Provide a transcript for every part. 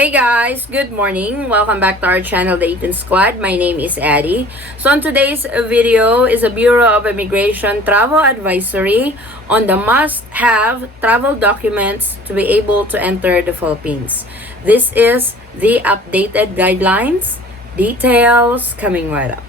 Hey guys, good morning. Welcome back to our channel, the Eaton Squad. My name is Addie. So on today's video is a Bureau of Immigration travel advisory on the must-have travel documents to be able to enter the Philippines. This is the updated guidelines, details coming right up.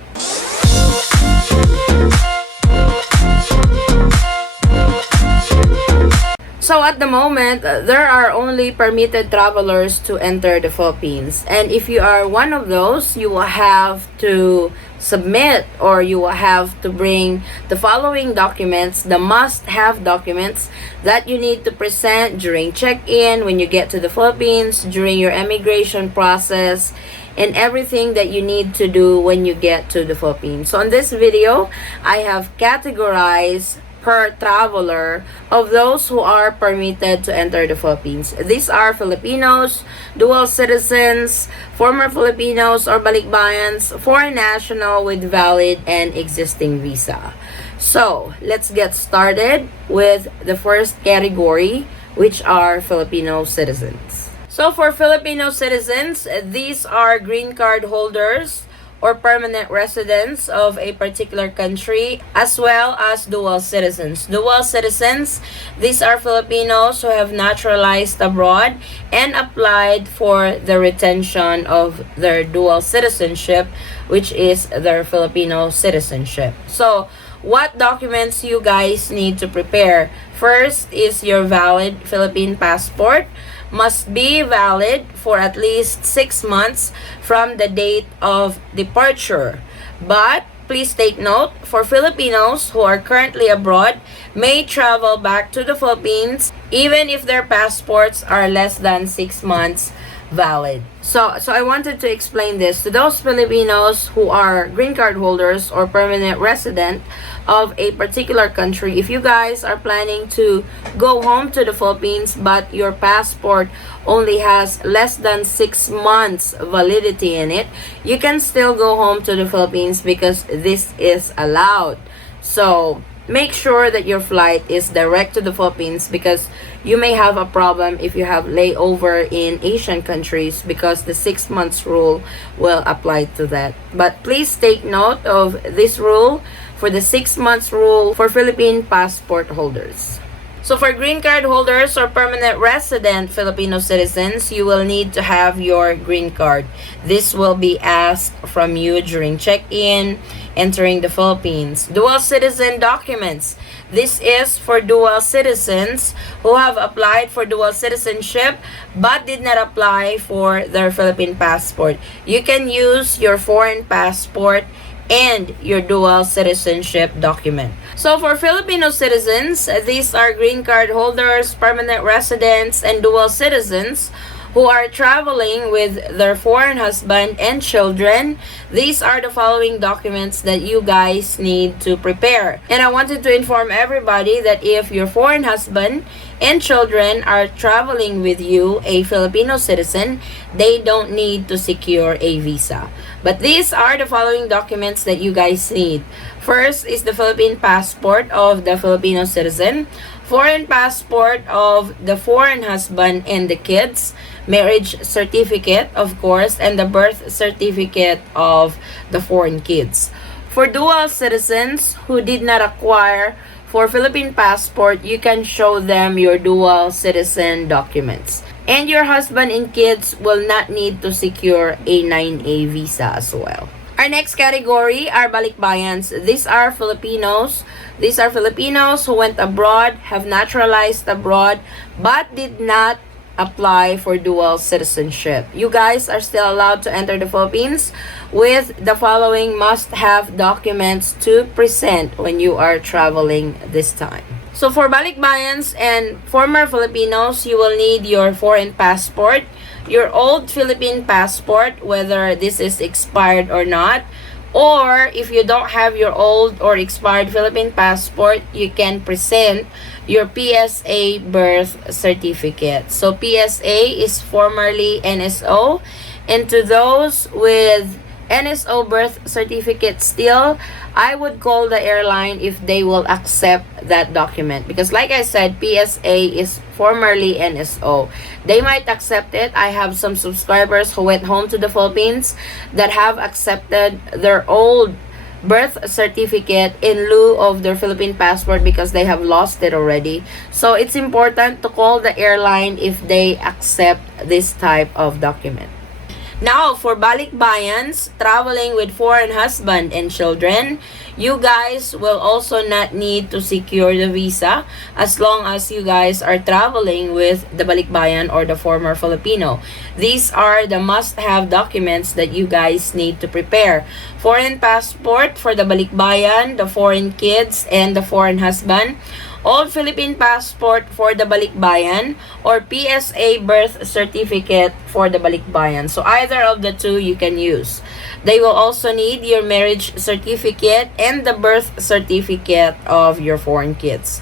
So at the moment, there are only permitted travelers to enter the Philippines. And if you are one of those, you will have to submit or you will have to bring the following documents, the must-have documents that you need to present during check-in, when you get to the Philippines, during your immigration process, and everything that you need to do when you get to the Philippines. So in this video, I have categorized per traveler of those who are permitted to enter the Philippines. These are Filipinos, dual citizens, former Filipinos or balikbayans, foreign national with valid and existing visa. So, let's get started with the first category, which are Filipino citizens. So, for Filipino citizens, these are green card holders or permanent residents of a particular country, as well as dual citizens. Dual citizens, these are Filipinos who have naturalized abroad and applied for the retention of their dual citizenship, which is their Filipino citizenship. So, what documents you guys need to prepare? First is your valid Philippine passport. Must be valid for at least 6 months from the date of departure. But please take note, for Filipinos who are currently abroad may travel back to the Philippines even if their passports are less than 6 months valid. So I wanted to explain this to those Filipinos who are green card holders or permanent resident of a particular country. If you guys are planning to go home to the Philippines but your passport only has less than 6 months validity in it, you can still go home to the Philippines because this is allowed. So make sure that your flight is direct to the Philippines because you may have a problem if you have layover in Asian countries because the 6 months rule will apply to that. But please take note of this rule for the 6 months rule for Philippine passport holders. So for green card holders or permanent resident Filipino citizens, you will need to have your green card. This will be asked from you during check-in, entering the Philippines. Dual citizen documents. This is for dual citizens who have applied for dual citizenship but did not apply for their Philippine passport. You can use your foreign passport and your dual citizenship document. So for Filipino citizens, these are green card holders, permanent residents, and dual citizens who are traveling with their foreign husband and children. These are the following documents that you guys need to prepare. And I wanted to inform everybody that if your foreign husband and children are traveling with you, a Filipino citizen, they don't need to secure a visa. But these are the following documents that you guys need. First is the Philippine passport of the Filipino citizen, foreign passport of the foreign husband and the kids, marriage certificate, of course, and the birth certificate of the foreign kids. For dual citizens who did not acquire for Philippine passport, you can show them your dual citizen documents. And your husband and kids will not need to secure a 9A visa as well. Our next category are balikbayans. These are Filipinos. These are Filipinos who went abroad, have naturalized abroad, but did not apply for dual citizenship. You guys are still allowed to enter the Philippines with the following must-have documents to present when you are traveling this time. So for balikbayans and former Filipinos, you will need your foreign passport, your old Philippine passport, whether this is expired or not, or if you don't have your old or expired Philippine passport, you can present your PSA birth certificate. So PSA is formerly NSO, and to those with NSO birth certificate still, I would call the airline if they will accept that document. Because like I said, PSA is formerly NSO. They might accept it. I have some subscribers who went home to the Philippines that have accepted their old birth certificate in lieu of their Philippine passport because they have lost it already. So it's important to call the airline if they accept this type of document. Now, for balikbayans traveling with foreign husband and children, you guys will also not need to secure the visa as long as you guys are traveling with the balikbayan or the former Filipino. These are the must-have documents that you guys need to prepare. Foreign passport for the balikbayan, the foreign kids, and the foreign husband. Old Philippine passport for the balikbayan, or PSA birth certificate for the balikbayan. So either of the two you can use. They will also need your marriage certificate and the birth certificate of your foreign kids.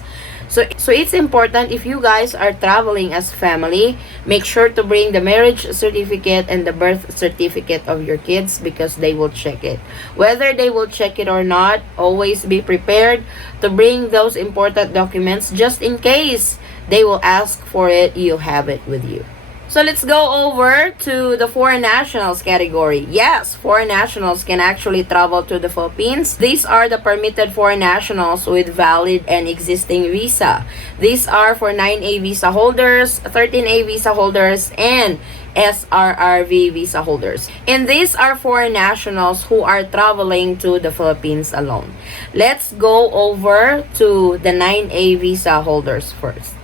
So it's important if you guys are traveling as family, make sure to bring the marriage certificate and the birth certificate of your kids because they will check it. Whether they will check it or not, always be prepared to bring those important documents just in case they will ask for it, you have it with you. So let's go over to the foreign nationals category. Yes, foreign nationals can actually travel to the Philippines. These are the permitted foreign nationals with valid and existing visa. These are for 9A visa holders, 13A visa holders, and SRRV visa holders. And these are foreign nationals who are traveling to the Philippines alone. Let's go over to the 9A visa holders first.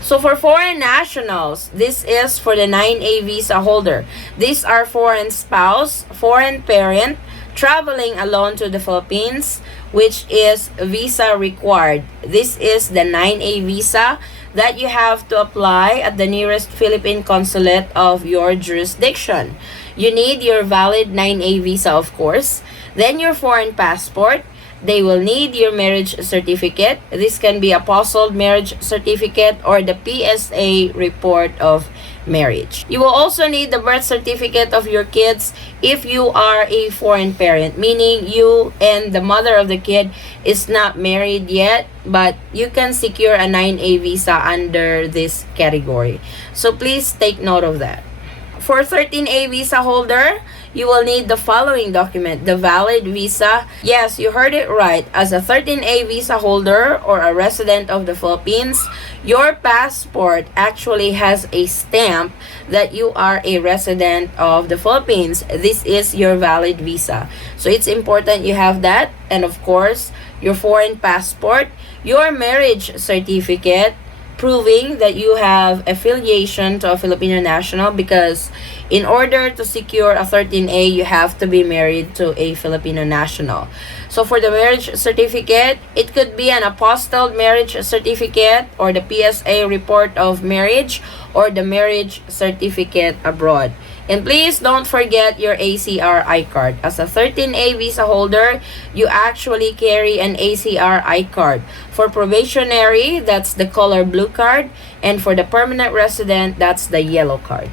So for foreign nationals, this is for the 9A visa holder. These are foreign spouse, foreign parent, traveling alone to the Philippines, which is visa required. This is the 9A visa that you have to apply at the nearest Philippine consulate of your jurisdiction. You need your valid 9A visa, of course, then your foreign passport. They will need your marriage certificate. This can be apostilled marriage certificate or the PSA report of marriage. You will also need the birth certificate of your kids if you are a foreign parent, meaning you and the mother of the kid is not married yet, but you can secure a 9A visa under this category. So please take note of that. For 13A visa holder, you will need the following document, the valid visa. Yes, you heard it right. As a 13A visa holder or a resident of the Philippines, your passport actually has a stamp that you are a resident of the Philippines. This is your valid visa. So it's important you have that. And of course, your foreign passport, your marriage certificate, proving that you have affiliation to a Filipino national, because in order to secure a 13A, you have to be married to a Filipino national. So for the marriage certificate, it could be an apostilled marriage certificate or the PSA report of marriage or the marriage certificate abroad. And please don't forget your ACR I-card. As a 13A visa holder, you actually carry an ACR I-card. For probationary, that's the color blue card. And for the permanent resident, that's the yellow card.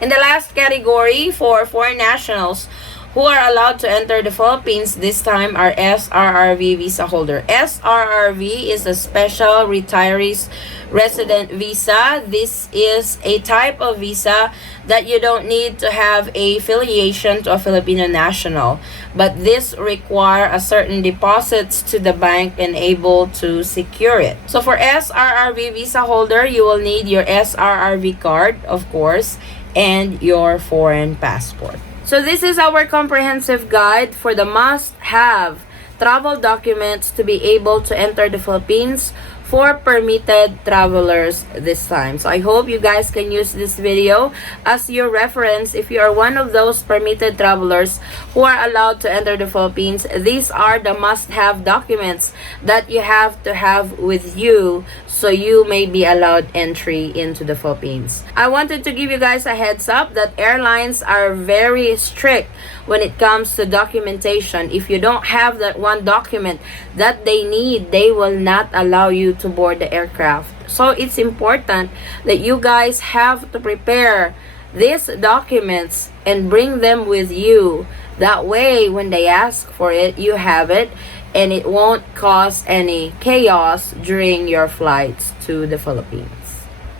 In the last category, for foreign nationals who are allowed to enter the Philippines this time are SRRV visa holder. SRRV is a special retirees resident visa. This is a type of visa that you don't need to have a affiliation to a Filipino national, but this require a certain deposits to the bank and able to secure it. So for SRRV visa holder, you will need your SRRV card, of course, and your foreign passport. So this is our comprehensive guide for the must-have travel documents to be able to enter the Philippines for permitted travelers this time. So I hope you guys can use this video as your reference if you are one of those permitted travelers who are allowed to enter the Philippines. These are the must-have documents that you have to have with you so you may be allowed entry into the Philippines. I wanted to give you guys a heads up that airlines are very strict when it comes to documentation. If you don't have that one document that they need, they will not allow you to board the aircraft. So it's important that you guys have to prepare these documents and bring them with you That way, when they ask for it, you have it, and it won't cause any chaos during your flights to the Philippines.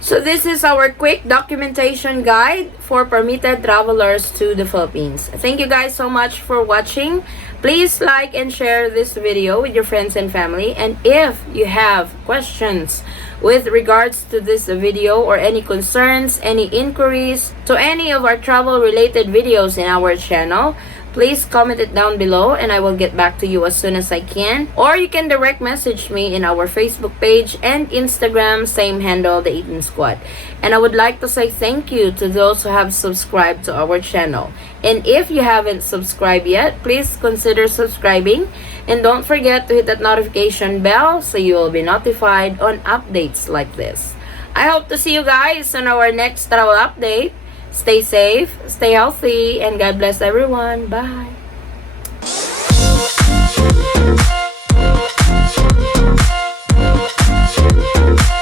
So this is our quick documentation guide for permitted travelers to the Philippines. Thank you guys so much for watching. Please like and share this video with your friends and family. And if you have questions with regards to this video or any concerns, any inquiries to any of our travel related videos in our channel, please comment it down below and I will get back to you as soon as I can. Or you can direct message me in our Facebook page and Instagram, same handle, the Eaton Squad. And I would like to say thank you to those who have subscribed to our channel. And if you haven't subscribed yet, please consider subscribing. And don't forget to hit that notification bell so you will be notified on updates like this. I hope to see you guys on our next travel update. Stay safe, stay healthy, and God bless everyone. Bye.